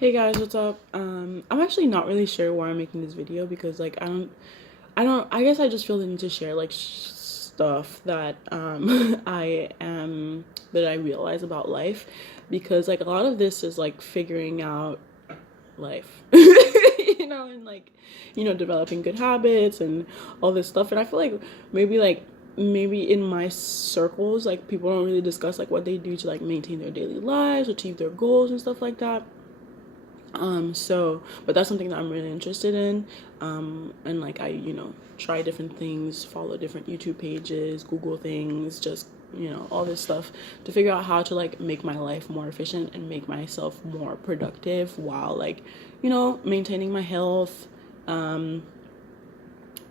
Hey guys, what's up? I'm actually not really sure why I'm making this video because like I guess I just feel the need to share like stuff that that I realize about life because like a lot of this is like figuring out life. And like developing good habits and all this stuff, and I feel like maybe in my circles like people don't really discuss like what they do to like maintain their daily lives, achieve their goals and stuff like that. But that's something that I'm really interested in. And like I try different things, follow different YouTube pages, Google things, just, all this stuff to figure out how to like make my life more efficient and make myself more productive while like, maintaining my health, and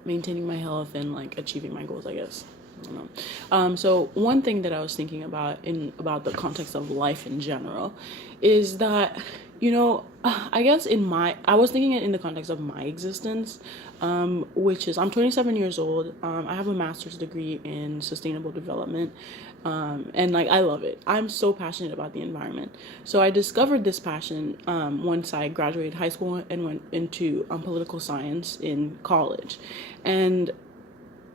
like achieving my goals, I guess. I don't know. So one thing that I was thinking about the context of life in general is that, I guess I was thinking it in the context of my existence, which is I'm 27 years old. I have a master's degree in sustainable development, and like I love it. I'm so passionate about the environment. So I discovered this passion once I graduated high school and went into political science in college, and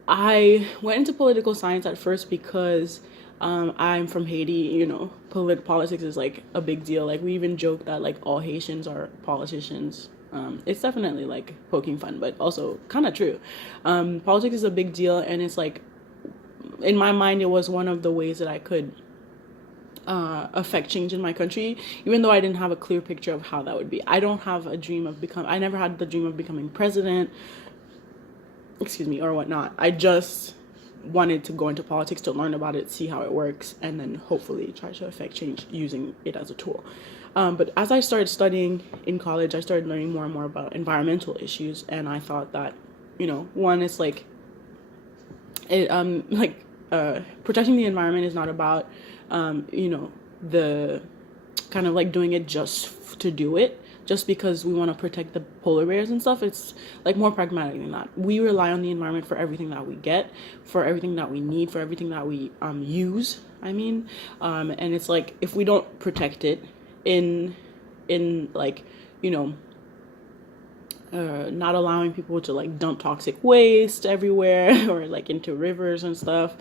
I went into political science at first because I'm from Haiti. Politics is like a big deal. Like we even joke that like all Haitians are politicians. It's definitely like poking fun, but also kind of true. Politics is a big deal, and it's like in my mind, it was one of the ways that I could affect change in my country, even though I didn't have a clear picture of how that would be. I never had the dream of becoming president, or whatnot. I just wanted to go into politics to learn about it, see how it works, and then hopefully try to affect change using it as a tool. But as I started studying in college, I started learning more and more about environmental issues, and I thought that, one is like, protecting the environment is not about, the kind of like doing it just to do it, just because we want to protect the polar bears and stuff. It's like more pragmatic than that. We rely on the environment for everything that we get, for everything that we need, for everything that we use. And it's like if we don't protect it in like not allowing people to like dump toxic waste everywhere or like into rivers and stuff,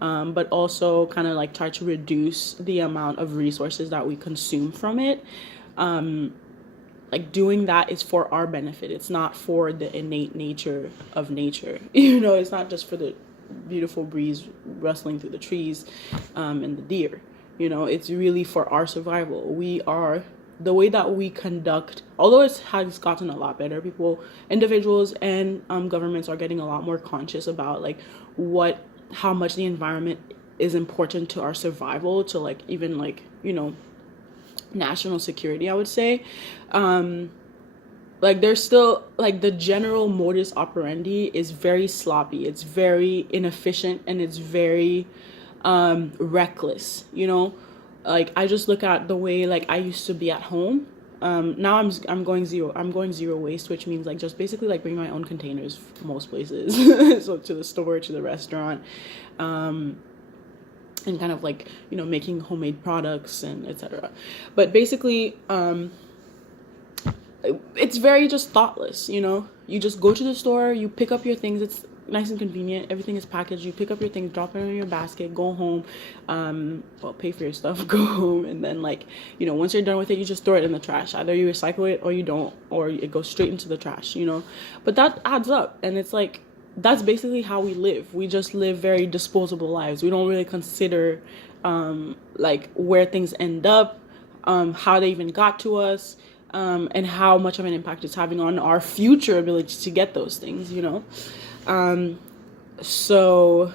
but also kind of like try to reduce the amount of resources that we consume from it. Like doing that is for our benefit. It's not for the innate nature of nature. It's not just for the beautiful breeze rustling through the trees, and the deer. It's really for our survival. The way that we conduct, although it has gotten a lot better, individuals and governments are getting a lot more conscious about like how much the environment is important to our survival, to like even like, national security, I would say. Like there's still like the general modus operandi is very sloppy, it's very inefficient, and it's very reckless. Like I just look at the way like I used to be at home. Now I'm going zero waste, which means like just basically like bring my own containers most places. So to the store, to the restaurant, and kind of like making homemade products and etc. But basically it's very just thoughtless. You just go to the store, you pick up your things, it's nice and convenient, everything is packaged, you pick up your things, drop it in your basket, go home, pay for your stuff, go home, and then like once you're done with it, you just throw it in the trash. Either you recycle it or you don't, or it goes straight into the trash. But that adds up, and it's like that's basically how we live. We just live very disposable lives. We don't really consider like where things end up, how they even got to us, and how much of an impact it's having on our future ability to get those things. So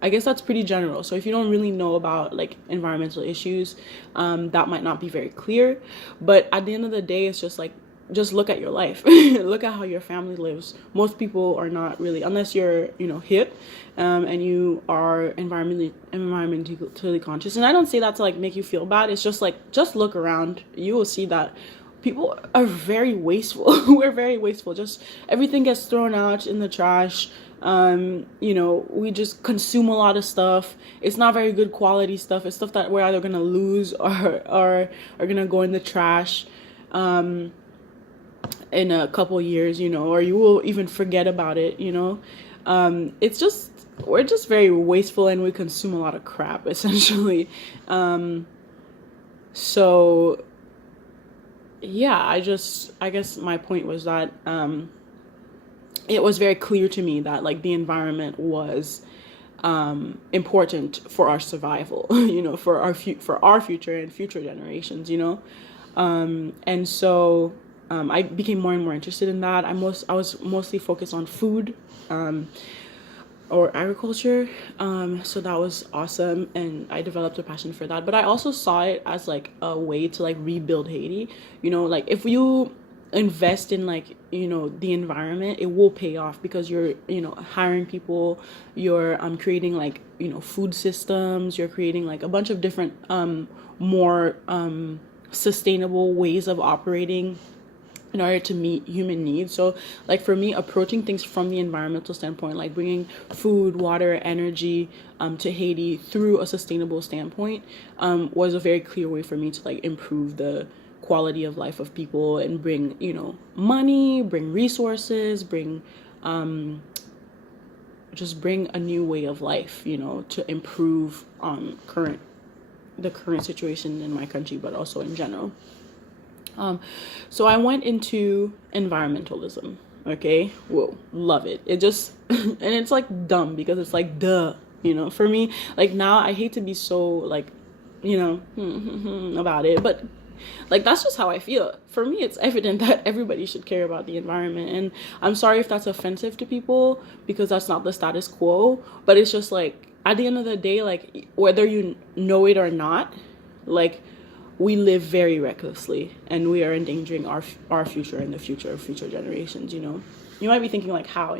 I guess that's pretty general. So if you don't really know about like environmental issues, that might not be very clear. But at the end of the day, it's just like, just look at your life. Look at how your family lives. Most people are not really, unless you're, hip, and you are environmentally conscious. And I don't say that to like make you feel bad. It's just like, just look around. You will see that people are very wasteful. We're very wasteful. Just everything gets thrown out in the trash. We just consume a lot of stuff. It's not very good quality stuff. It's stuff that we're either gonna lose or are gonna go in the trash. in a couple years, or you will even forget about it, it's just, we're just very wasteful and we consume a lot of crap essentially. So yeah, I guess my point was that it was very clear to me that like the environment was important for our survival, for for our future and future generations, and so I became more and more interested in that. I was mostly focused on food, or agriculture, so that was awesome, and I developed a passion for that. But I also saw it as like a way to like rebuild Haiti. Like if you invest in like the environment, it will pay off because you're hiring people, you're creating like food systems, you're creating like a bunch of different more sustainable ways of operating in order to meet human needs. So like for me, approaching things from the environmental standpoint, like bringing food, water, energy to Haiti through a sustainable standpoint, was a very clear way for me to like improve the quality of life of people and bring money, bring resources, bring just bring a new way of life, to improve the current situation in my country, but also in general. So I went into environmentalism. Okay, whoa, love it. It just and it's like dumb because it's like duh, For me, like now I hate to be so like, about it, but like that's just how I feel. For me, it's evident that everybody should care about the environment, and I'm sorry if that's offensive to people because that's not the status quo. But it's just like at the end of the day, like whether you know it or not, like we live very recklessly and we are endangering our future and the future of future generations. You might be thinking like how,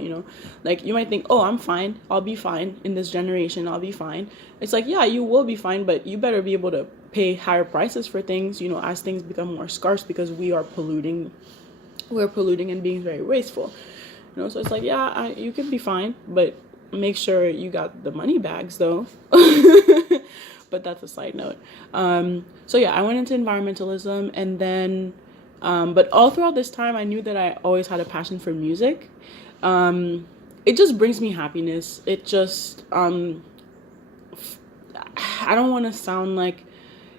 like you might think, oh, I'm fine, I'll be fine in this generation, I'll be fine. It's like, yeah, you will be fine, but you better be able to pay higher prices for things, as things become more scarce, because we're polluting and being very wasteful. So it's like, yeah, you can be fine, but make sure you got the money bags though. But that's a side note. So yeah, I went into environmentalism, and then but all throughout this time I knew that I always had a passion for music. It just brings me happiness. It just I don't want to sound like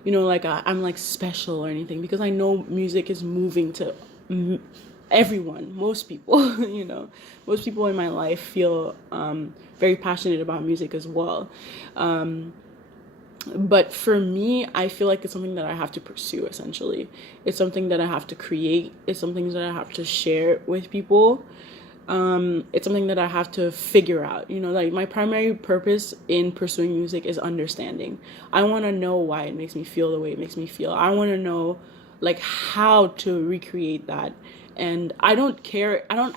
like I'm like special or anything, because I know music is moving to everyone, most people. Most people in my life feel very passionate about music as well. But for me, I feel like it's something that I have to pursue, essentially. It's something that I have to create. It's something that I have to share with people. It's something that I have to figure out. Like my primary purpose in pursuing music is understanding. I want to know why it makes me feel the way it makes me feel. I want to know like how to recreate that. And I don't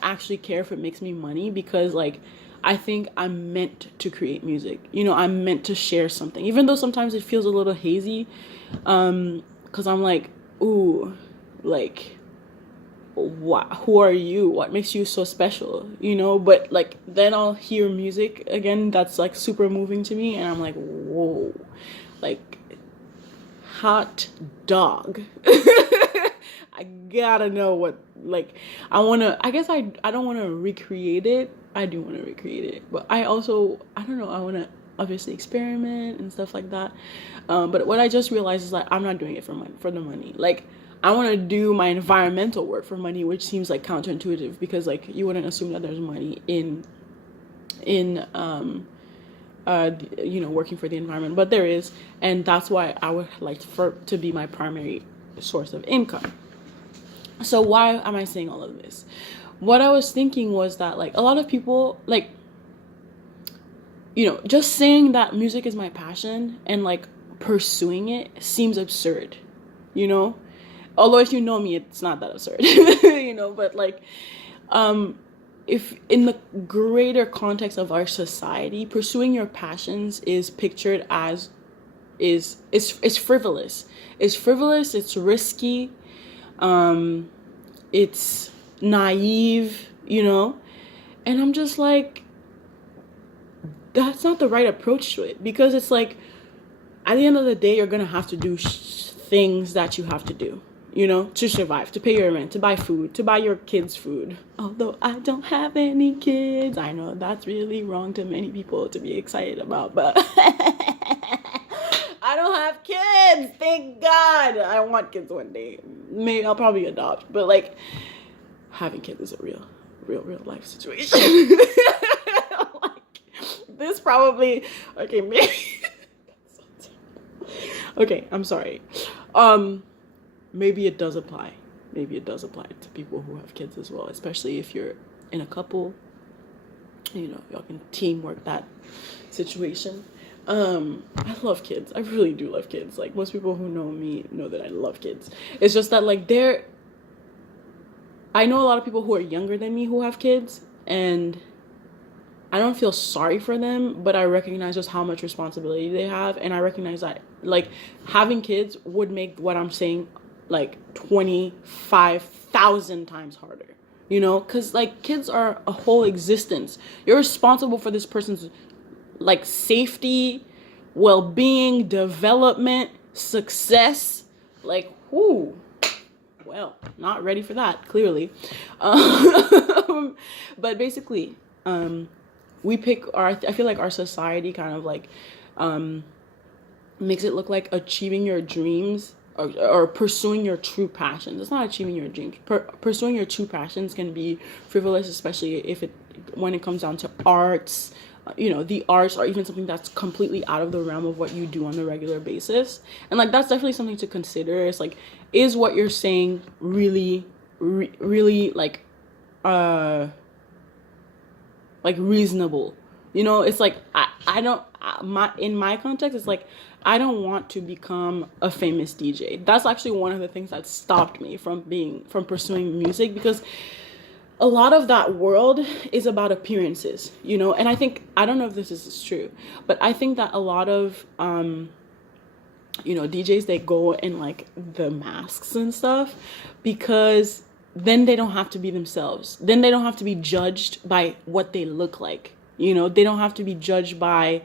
actually care if it makes me money, because like I think I'm meant to create music. I'm meant to share something, even though sometimes it feels a little hazy, because I'm like, ooh, like, who are you? What makes you so special? But like then I'll hear music again that's like super moving to me, and I'm like, whoa, like hot dog. I gotta know what, like, I guess I don't want to recreate it. I do want to recreate it, but I don't know, I want to obviously experiment and stuff like that. But what I just realized is that I'm not doing it for the money. Like, I want to do my environmental work for money, which seems like counterintuitive, because like you wouldn't assume that there's money in working for the environment, but there is, and that's why I would like to be my primary source of income. So why am I saying all of this? What I was thinking was that like a lot of people, like, just saying that music is my passion and like pursuing it seems absurd, although if you know me, it's not that absurd. But like if in the greater context of our society, pursuing your passions is pictured as is frivolous. It's risky, it's naive, and I'm just like, that's not the right approach to it, because it's like at the end of the day you're gonna have to do things that you have to do, you know, to survive, to pay your rent, to buy food, to buy your kids food. Although I don't have any kids, I know that's really wrong to many people to be excited about, but I don't have kids, thank God. I want kids one day. Maybe I'll probably adopt, but like having kids is a real life situation. Like, this probably, okay, maybe. Okay, I'm sorry. Maybe it does apply. Maybe it does apply to people who have kids as well, especially if you're in a couple. You know, y'all can teamwork that situation. I love kids. I really do love kids. Like, most people who know me know that I love kids. It's just that, like, I know a lot of people who are younger than me who have kids, and I don't feel sorry for them, but I recognize just how much responsibility they have, and I recognize that, like, having kids would make what I'm saying, like, 25,000 times harder, you know? Because, like, kids are a whole existence. You're responsible for this person's, like, safety, well-being, development, success. Like, whoo. Well, not ready for that, clearly. But basically, we pick I feel like our society kind of like makes it look like achieving your dreams or pursuing your true passions. It's not achieving your dreams. Pursuing your true passions can be frivolous, especially when it comes down to arts, you know, the arts, or even something that's completely out of the realm of what you do on a regular basis. And like, that's definitely something to consider. It's like, is what you're saying really like reasonable? You know, it's like, in my context, it's like, I don't want to become a famous DJ. That's actually one of the things that stopped me from pursuing music, because a lot of that world is about appearances, you know. And I don't know if this is true, but I think that a lot of you know, DJs, they go in like the masks and stuff, because then they don't have to be themselves. Then they don't have to be judged by what they look like. You know, they don't have to be judged by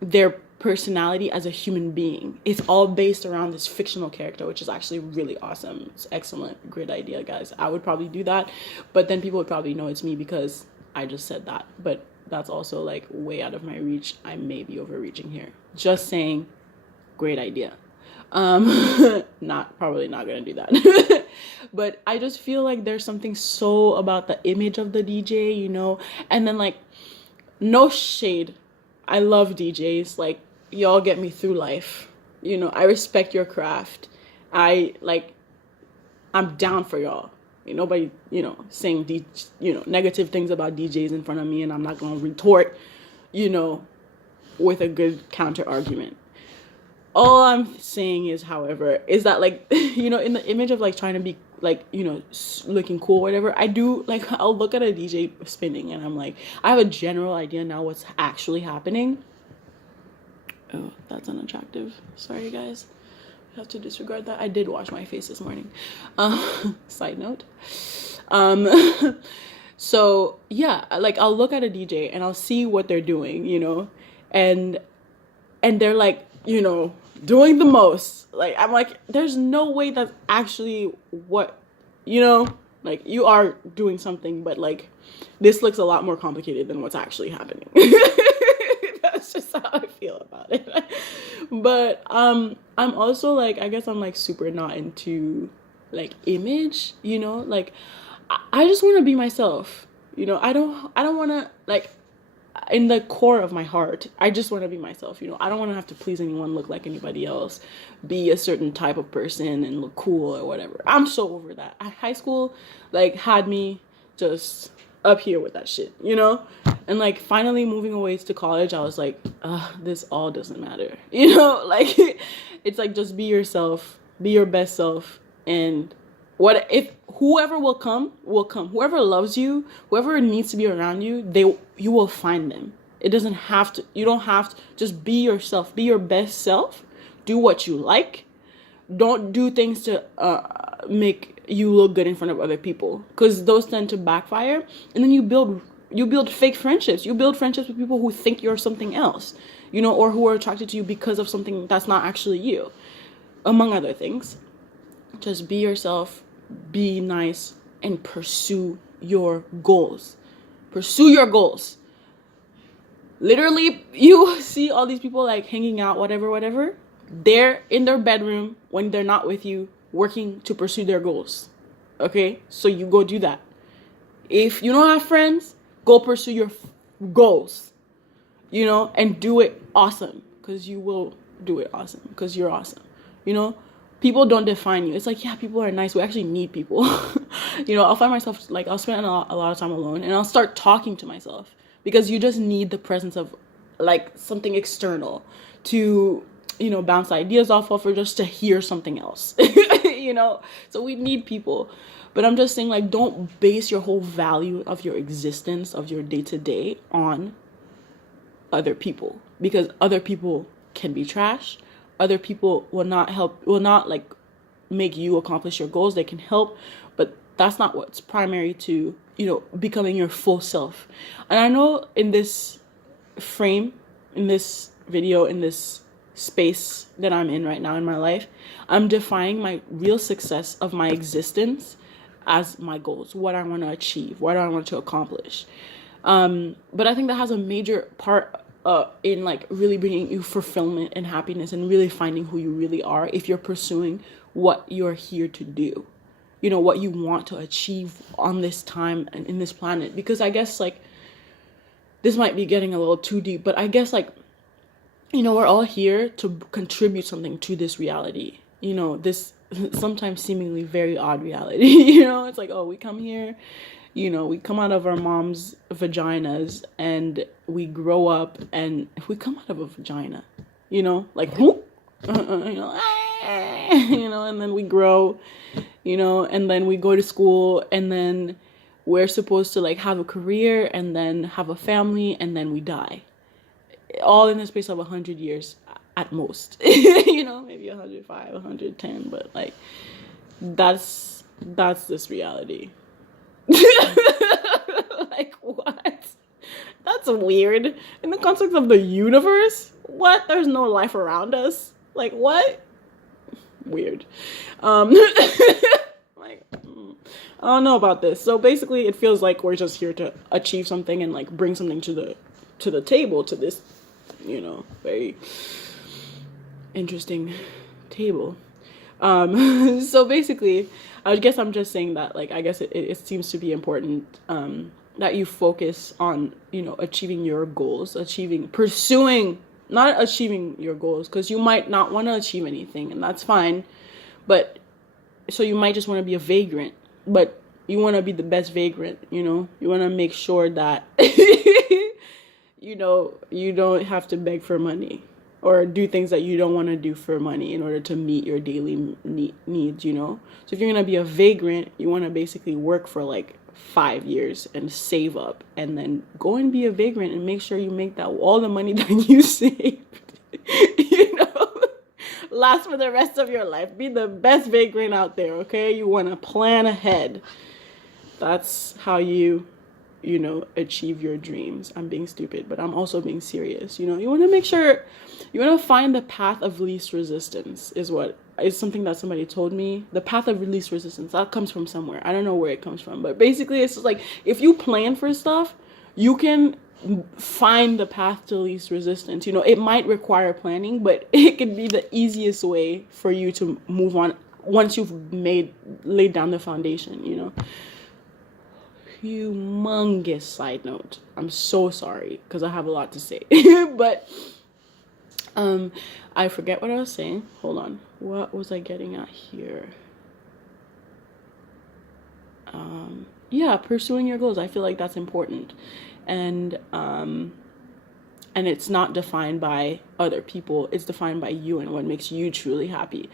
their personality as a human being. It's all based around this fictional character, which is actually really awesome. It's excellent. Great idea, guys. I would probably do that, but then people would probably know it's me because I just said that. But that's also like way out of my reach. I may be overreaching here. Just saying, great idea. Probably not gonna do that. But I just feel like there's something so about the image of the DJ, you know. And then, like, no shade, I love DJs. Like, y'all get me through life. You know, I respect your craft. I'm down for y'all. Nobody, you know, saying negative things about DJs in front of me, and I'm not gonna retort, you know, with a good counter argument. All I'm saying is, however, is that, like, you know, in the image of like trying to be like, you know, looking cool or whatever, I do, like, I'll look at a DJ spinning and I'm like, I have a general idea now what's actually happening. Oh, that's unattractive. Sorry, guys. I have to disregard that. I did wash my face this morning. Side note. So yeah, like, I'll look at a DJ and I'll see what they're doing, you know, and they're like, you know, doing the most. Like, I'm like, there's no way that's actually what, you know, like, you are doing something, but like, this looks a lot more complicated than what's actually happening. That's just how I feel about it. But I'm also like, I guess I'm like super not into like image, you know, like, I just want to be myself, you know. I don't want to, like, in the core of my heart, I just want to be myself, you know. I don't want to have to please anyone, look like anybody else, be a certain type of person and look cool or whatever. I'm so over that. High school, like, had me just up here with that shit, you know. And like, finally moving away to college, I was like, this all doesn't matter, you know. Like, it's like, just be yourself, be your best self, and whoever will come. Whoever loves you, whoever needs to be around you, you will find them. It doesn't have to, you don't have to, just be yourself, be your best self, do what you like. Don't do things to make you look good in front of other people, because those tend to backfire. And then you build fake friendships. You build friendships with people who think you're something else, you know, or who are attracted to you because of something that's not actually you. among other things. Just be yourself, be nice, and pursue your goals. Pursue your goals. Literally, you see all these people like hanging out, whatever. They're in their bedroom when they're not with you, working to pursue their goals. Okay? So you go do that. If you don't have friends, go pursue your goals. And do it awesome. Because you will do it awesome. Because you're awesome. People don't define you. It's like, yeah, people are nice. We actually need people. I'll find myself, like, I'll spend a lot of time alone. And I'll start talking to myself. Because you just need the presence of, like, something external to, bounce ideas off of, or just to hear something else. So we need people. But I'm just saying, like, don't base your whole value of your existence, of your day-to-day on other people. Because other people can be trash. Other people will not like make you accomplish your goals. They can help, but that's not what's primary to, becoming your full self. And I know in this frame, in this video, in this space that I'm in right now in my life, I'm defining my real success of my existence as my goals, what I want to achieve, what I want to accomplish. But I think that has a major part in like really bringing you fulfillment and happiness and really finding who you really are if you're pursuing what you're here to do, what you want to achieve on this time and in this planet. Because I guess like this might be getting a little too deep, but I guess like, we're all here to contribute something to this reality, this sometimes seemingly very odd reality. It's like, oh, we come here, we come out of our mom's vaginas and we grow up, and if we come out of a vagina, like, and then we grow, and then we go to school, and then we're supposed to like have a career and then have a family, and then we die. All in the space of 100 years at most, maybe 105, 110, but like, that's this reality. Like, what? That's weird. In the context of the universe? What? There's no life around us? Like, what? Weird. Like, I don't know about this. So basically, it feels like we're just here to achieve something and like bring something to the table, to this, very interesting table. So basically, I guess I'm just saying that, like, I guess it seems to be important that you focus on, achieving your goals, not achieving your goals, because you might not want to achieve anything, and that's fine. But so you might just want to be a vagrant, but you want to be the best vagrant, you want to make sure that, you don't have to beg for money or do things that you don't want to do for money in order to meet your daily needs, So if you're going to be a vagrant, you want to basically work for like 5 years and save up, and then go and be a vagrant and make sure you make that all the money that you saved, last for the rest of your life. Be the best vagrant out there, okay? You want to plan ahead. That's how you achieve your dreams. I'm being stupid, but I'm also being serious. You want to make sure, you want to find the path of least resistance is something that somebody told me. The path of least resistance, that comes from somewhere. I don't know where it comes from, but basically it's just like, if you plan for stuff, you can find the path to least resistance. It might require planning, but it could be the easiest way for you to move on once you've laid down the foundation, Humongous side note. I'm so sorry because I have a lot to say. But I forget what I was saying. Hold on. What was I getting at here? Yeah, pursuing your goals. I feel like that's important. And it's not defined by other people. It's defined by you and what makes you truly happy.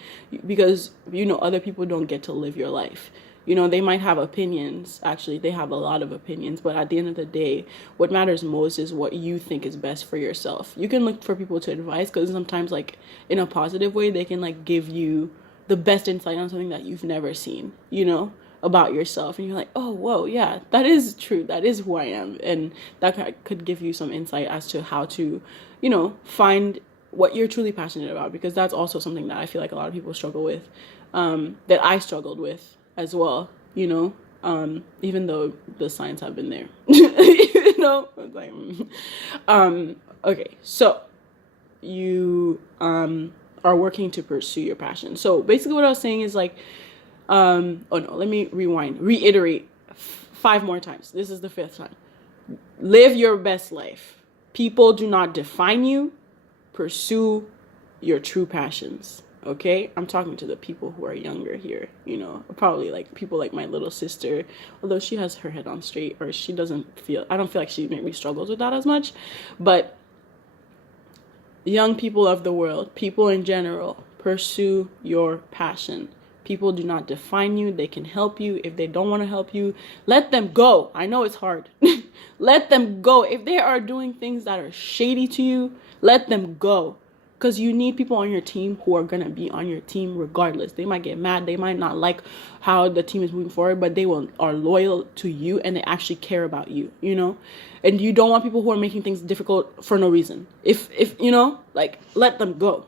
Because, other people don't get to live your life. They might have opinions. Actually, they have a lot of opinions. But at the end of the day, what matters most is what you think is best for yourself. You can look for people to advise, because sometimes, like, in a positive way, they can, like, give you the best insight on something that you've never seen, about yourself. And you're like, oh, whoa, yeah, that is true. That is who I am. And that could give you some insight as to how to, find what you're truly passionate about, because that's also something that I feel like a lot of people struggle with, that I struggled with as well, you know, even though the signs have been there, you know, it's like, okay, so you are working to pursue your passion. So basically what I was saying is like, oh no, let me reiterate 5 more times. This is the 5th time. Live your best life. People do not define you. Pursue your true passions. Okay, I'm talking to the people who are younger here, you know, probably like people like my little sister, although she has her head on straight, or I don't feel like she maybe struggles with that as much, but young people of the world, people in general, pursue your passion. People do not define you. They can help you. If they don't want to help you, let them go. I know it's hard. Let them go. If they are doing things that are shady to you, let them go. Because you need people on your team who are going to be on your team regardless. They might get mad. They might not like how the team is moving forward, but they are loyal to you and they actually care about you, you know? And you don't want people who are making things difficult for no reason. If you know, like, let them go.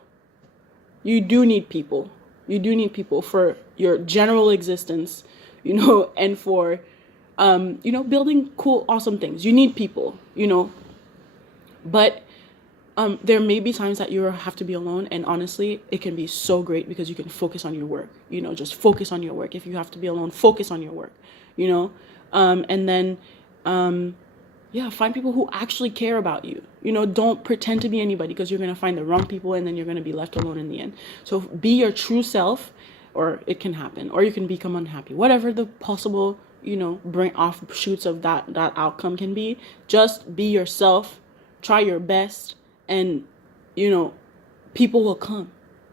You do need people. You do need people for your general existence, you know, and for, you know, building cool, awesome things. You need people, you know, but there may be times that you have to be alone, and honestly, it can be so great because you can focus on your work, you know, just focus on your work. If you have to be alone, focus on your work, you know, and then, yeah, find people who actually care about you. You know, don't pretend to be anybody, because you're going to find the wrong people and then you're going to be left alone in the end. So be your true self, or it can happen, or you can become unhappy. Whatever the possible, you know, bring offshoots of that outcome can be, just be yourself, try your best, and, you know, people will come.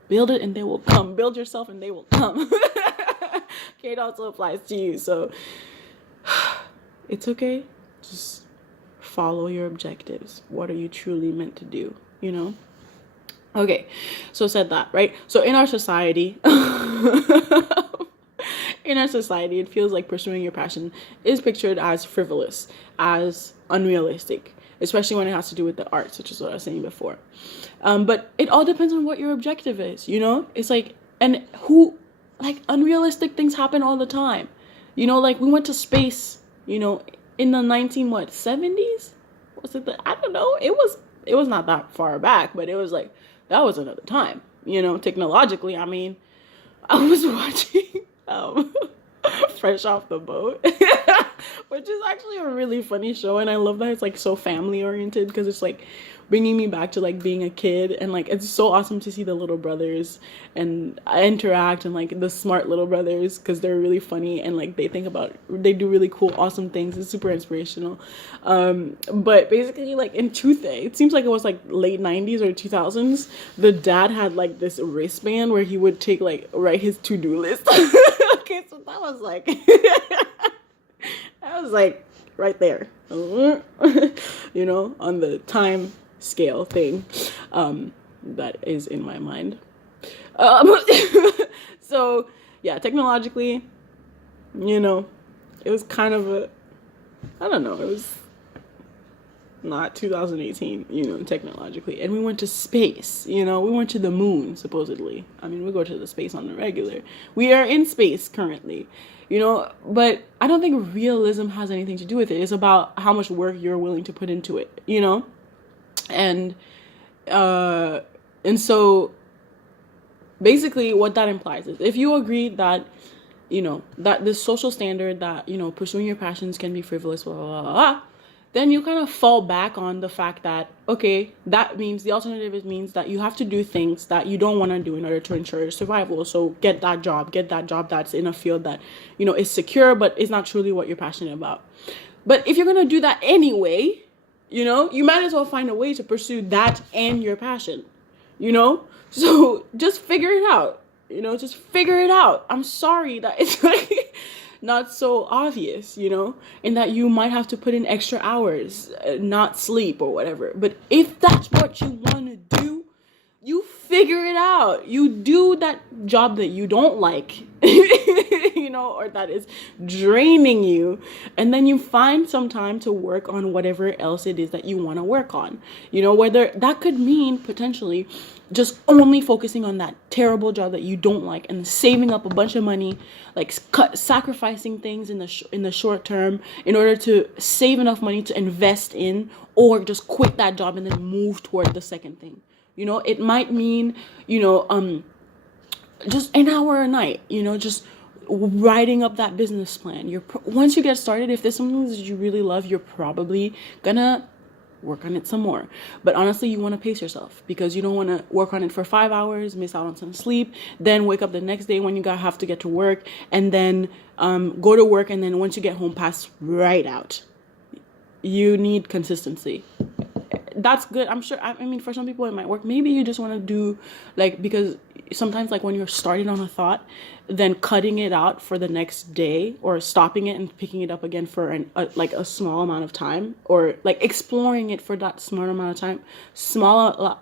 Build it and they will come. Build yourself and they will come. Okay, it also applies to you. So it's okay. Just follow your objectives. What are you truly meant to do, you know? Okay, so said that, right? So in our society, it feels like pursuing your passion is pictured as frivolous, as unrealistic, especially when it has to do with the arts, which is what I was saying before. But it all depends on what your objective is, you know? It's like, and unrealistic things happen all the time. You know, like we went to space, you know, in the 70s? Was it I don't know. It was not that far back, but it was like, that was another time, you know, technologically. I mean, I was watching Fresh Off the Boat, which is actually a really funny show, and I love that it's like so family oriented, because it's like bringing me back to like being a kid, and like it's so awesome to see the little brothers and interact, and like the smart little brothers, because they're really funny and like they do really cool, awesome things. It's super inspirational. But basically, like in Truth Day, it seems like it was like late 90s or 2000s, the dad had like this wristband where he would write his to-do list. Okay, so that was like right there, you know, on the time scale thing that is in my mind. So yeah, technologically, you know, it was kind of I don't know, it was not 2018, you know, technologically. And we went to space, you know, we went to the moon, supposedly. I mean, we go to the space on the regular. We are in space currently, you know, but I don't think realism has anything to do with it. It's about how much work you're willing to put into it, you know? And so basically what that implies is, if you agree that, you know, that this social standard that, you know, pursuing your passions can be frivolous, blah, blah, blah, blah, then you kind of fall back on the fact that, okay, that means the alternative means that you have to do things that you don't want to do in order to ensure your survival. So get that job that's in a field that, you know, is secure, but is not truly what you're passionate about. But if you're going to do that anyway, you know, you might as well find a way to pursue that and your passion, you know? So just figure it out, you know, just figure it out. I'm sorry that it's like not so obvious, you know, and that you might have to put in extra hours, not sleep or whatever. But if that's what you want to do, you figure it out. You do that job that you don't like, or that is draining you, and then you find some time to work on whatever else it is that you want to work on. Whether that could mean potentially just only focusing on that terrible job that you don't like and saving up a bunch of money, like sacrificing things in the short term in order to save enough money to invest in, or just quit that job and then move toward the second thing. It might mean, just an hour a night, just writing up that business plan. Once you get started, if there's something that you really love, you're probably gonna work on it some more. But honestly, you want to pace yourself, because you don't want to work on it for 5 hours, miss out on some sleep, then wake up the next day when you have to get to work, and then go to work, and then once you get home, pass right out. You need consistency. That's good. I'm sure. I mean, for some people it might work. Maybe you just want to do, because sometimes, when you're starting on a thought, then cutting it out for the next day, or stopping it and picking it up again for a small amount of time, or exploring it for that small amount of time. Small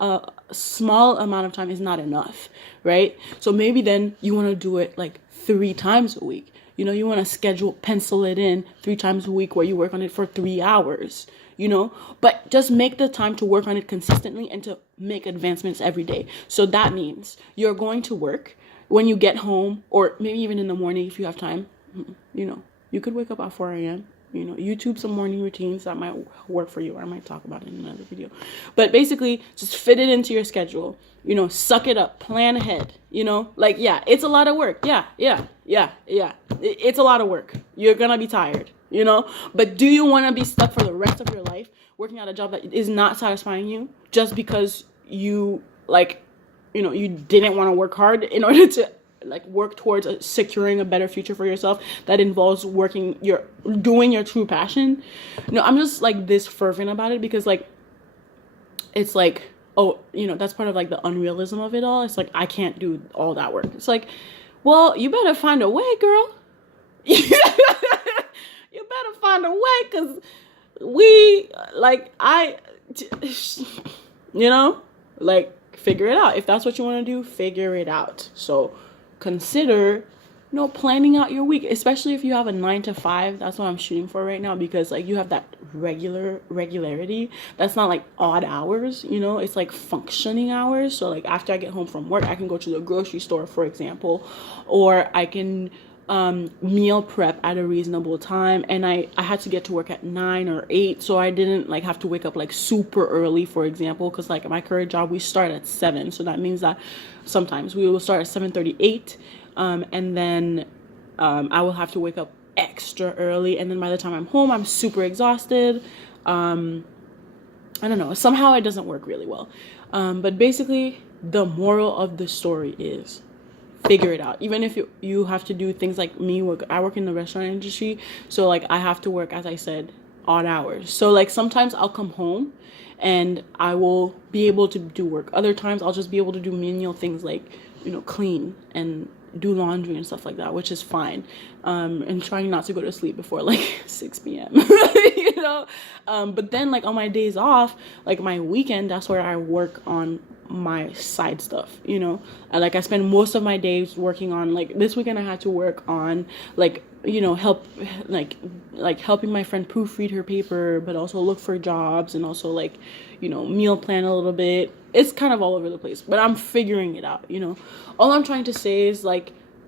amount of time is not enough, right? So maybe then you want to do it 3 times a week. You want to pencil it in 3 times a week where you work on it for 3 hours. But just make the time to work on it consistently and to make advancements every day. So that means you're going to work when you get home, or maybe even in the morning if you have time. You could wake up at 4 a.m. YouTube some morning routines that might work for you. I might talk about it in another video. But basically, just fit it into your schedule. Suck it up, plan ahead. It's a lot of work. Yeah. It's a lot of work. You're gonna be tired. But do you want to be stuck for the rest of your life working at a job that is not satisfying you just because you you didn't want to work hard in order to work towards securing a better future for yourself that involves doing your true passion? I'm just this fervent about it, because it's that's part of the unrealism of it all. It's I can't do all that work. It's well, you better find a way, girl. You better find a way, because figure it out. If that's what you want to do, figure it out. So consider, planning out your week, especially if you have a 9 to 5. That's what I'm shooting for right now, because you have that regularity. That's not odd hours, it's functioning hours. So after I get home from work, I can go to the grocery store, for example, or I can meal prep at a reasonable time, and I had to get to work at 9 or 8, so I didn't have to wake up super early, for example, because my current job, we start at 7, so that means that sometimes we will start at 7:38, and then I will have to wake up extra early, and then by the time I'm home, I'm super exhausted. I don't know, somehow it doesn't work really well, but basically the moral of the story is figure it out. Even if you have to do things like me, I work in the restaurant industry, so I have to work, as I said, odd hours. So sometimes I'll come home and I will be able to do work. Other times I'll just be able to do menial things clean and do laundry and stuff like that, which is fine. And trying not to go to sleep before 6 p.m. But then on my days off, my weekend, that's where I work on my side stuff. I spend most of my days working on this weekend I had to work on help helping my friend proofread her paper, but also look for jobs, and also meal plan a little bit. It's kind of all over the place, but I'm figuring it out. All I'm trying to say is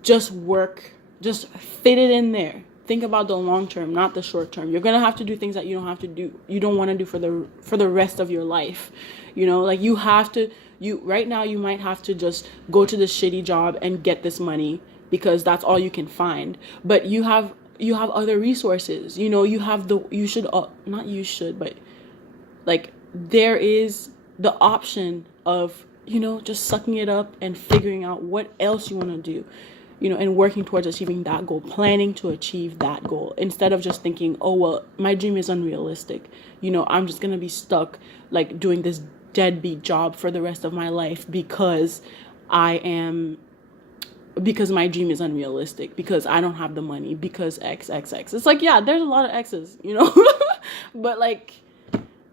just work, just fit it in there. Think about the long term, not the short term. You're gonna have to do things that you don't want to do for the rest of your life. You have to. Right now you might have to just go to this shitty job and get this money, because that's all you can find. But you have other resources. There is the option of just sucking it up and figuring out what else you want to do. And working towards achieving that goal, planning to achieve that goal, instead of just thinking, oh, well, my dream is unrealistic. I'm just going to be stuck doing this deadbeat job for the rest of my life because my dream is unrealistic, because I don't have the money, because XXX. It's yeah, there's a lot of X's, but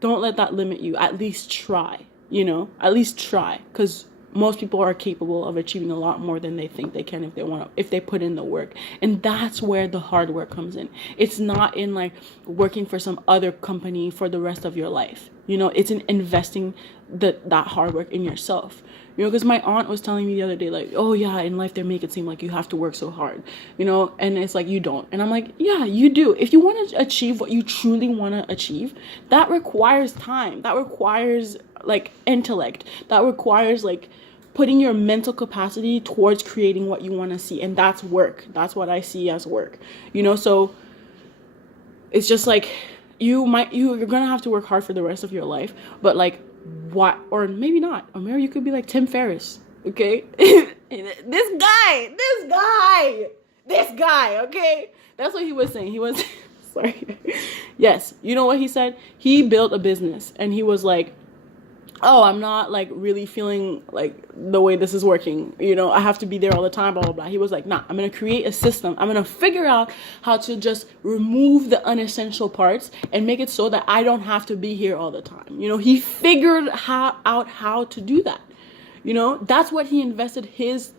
don't let that limit you. At least try, because most people are capable of achieving a lot more than they think they can if they put in the work. And that's where the hard work comes in. It's not in like working for some other company for the rest of your life. It's in investing that hard work in yourself. Because my aunt was telling me the other day, like, oh yeah, in life they make it seem like you have to work so hard, and it's like you don't. And I'm like, yeah, you do. If you want to achieve what you truly want to achieve, that requires time. That requires like intellect. That requires like putting your mental capacity towards creating what you want to see. And that's work. That's what I see as work, so it's just like you're gonna have to work hard for the rest of your life, but like what, or maybe not, or maybe you could be like Tim Ferriss, okay? this guy, okay? That's what he was saying. He was sorry. Yes, you know what he said? He built a business and he was like, oh, I'm not like really feeling like the way this is working. I have to be there all the time, blah, blah, blah. He was like, nah, I'm going to create a system. I'm going to figure out how to just remove the unessential parts and make it so that I don't have to be here all the time. He figured out how to do that. That's what he invested his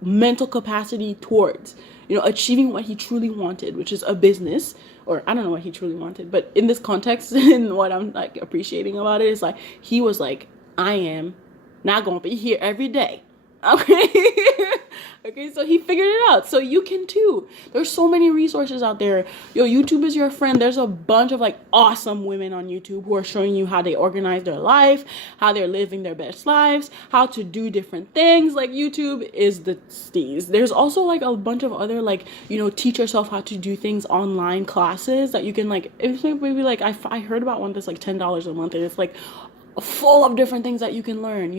mental capacity towards, achieving what he truly wanted, which is a business. Or I don't know what he truly wanted, but in this context, and what I'm like appreciating about it is like he was like, I am not gonna be here every day. Okay. Okay, so he figured it out. So you can too. There's so many resources out there. YouTube is your friend. There's a bunch of like awesome women on YouTube who are showing you how they organize their life, how they're living their best lives, how to do different things. Like YouTube is the steez. There's also like a bunch of other like, teach yourself how to do things online classes that you can like, it's maybe like I heard about one that's like $10 a month, and it's like full of different things that you can learn,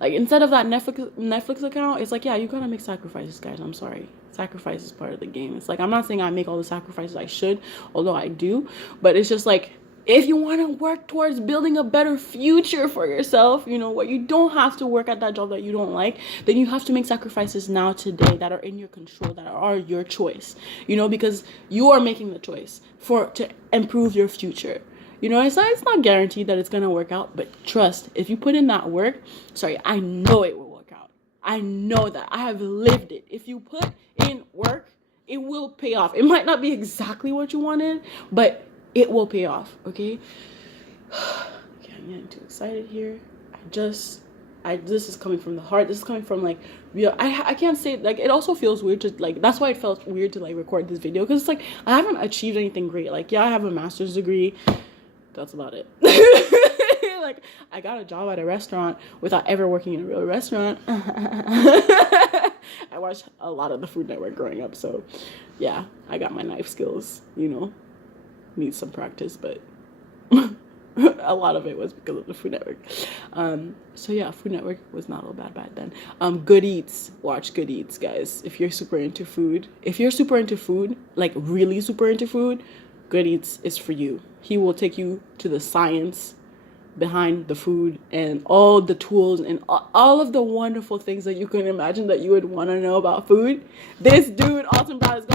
like instead of that Netflix account, it's like, yeah, you gotta make sacrifices, guys. I'm sorry, sacrifice is part of the game. It's like, I'm not saying I make all the sacrifices I should, although I do, but it's just like, if you want to work towards building a better future for yourself, what you don't have to work at that job that you don't like, then you have to make sacrifices now today that are in your control, that are your choice, because you are making the choice to improve your future. It's not guaranteed that it's going to work out, but trust, if you put in that work, I know it will work out. I know that. I have lived it. If you put in work, it will pay off. It might not be exactly what you wanted, but it will pay off, okay? Okay, I'm getting too excited here. This is coming from the heart. This is coming from like, I can't say, like, it also feels weird to like, that's why it felt weird to like record this video, because it's like, I haven't achieved anything great. Like, yeah, I have a master's degree. That's about it. Like, I got a job at a restaurant without ever working in a real restaurant. I watched a lot of the Food Network growing up, so yeah, I got my knife skills, need some practice, but a lot of it was because of the Food Network. So yeah, Food Network was not all bad back then. Good Eats, watch Good Eats, guys. If you're super into food, like really super into food, Good Eats is for you. He will take you to the science behind the food and all the tools and all of the wonderful things that you can imagine that you would want to know about food. This dude, Alton Brown, is going